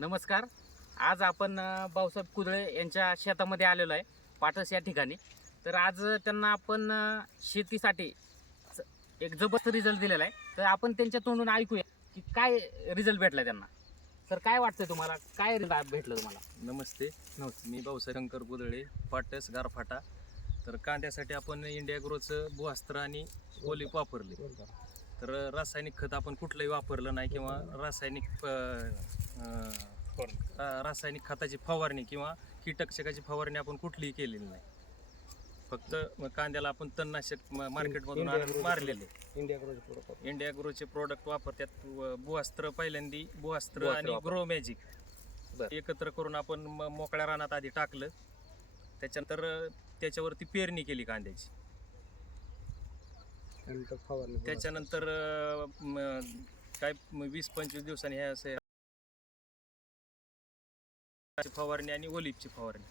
नमस्कार. आज आपण भाऊसाहेब कुदळे यांच्या शेतामध्ये आलेलो आहे, पाटस या ठिकाणी. तर आज त्यांना आपण शेतीसाठी एक जबरदस्त रिझल्ट दिलेला आहे. तर आपण त्यांच्या तोंडून ऐकूया की काय रिझल्ट भेटला त्यांना. सर, काय वाटतंय तुम्हाला, काय रिझल्ट भेटलं तुम्हाला? नमस्ते. मी भाऊसाहेब शंकर कुदळे, पाटस गारफाटा. तर कांद्यासाठी आपण इंडिया ग्रोचं भूअस्त्र आणि ओलिप वापरले. तर रासायनिक खत आपण कुठलंही वापरलं नाही किंवा रासायनिक खताची फवारणी किंवा कीटकनाशकाची फवारणी आपण कुठलीही केलेली नाही. फक्त कांद्याला आपण तणनाशक मार्केटमधून आणून मारलेले. इंडिया ग्रोचे प्रोडक्ट वापरतात. भूअस्त्र पहिल्यांदी भूअस्त्र आणि ग्रो मॅजिक एकत्र करून आपण मोकळ्या रानात आधी टाकलं. त्याच्यानंतर त्याच्यावरती पेरणी केली कांद्याची. त्याच्यानंतर काय 20-25 दिवसांनी हे असे फवारणी आणि ओलिपची फवारणी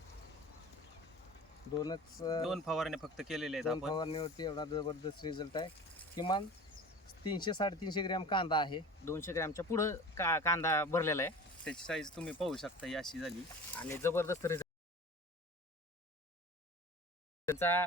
दोन फवारण्या फक्त केलेल्या आहेत आपण. फवारणीवरती एवढा जबरदस्त रिझल्ट आहे. किमान 300-350 ग्रॅम कांदा आहे. 200 ग्रॅमच्या पुढं कांदा भरलेला आहे. त्याची साईज तुम्ही पाहू शकता, ही अशी झाली. आणि जबरदस्त रिझल्ट त्यांचा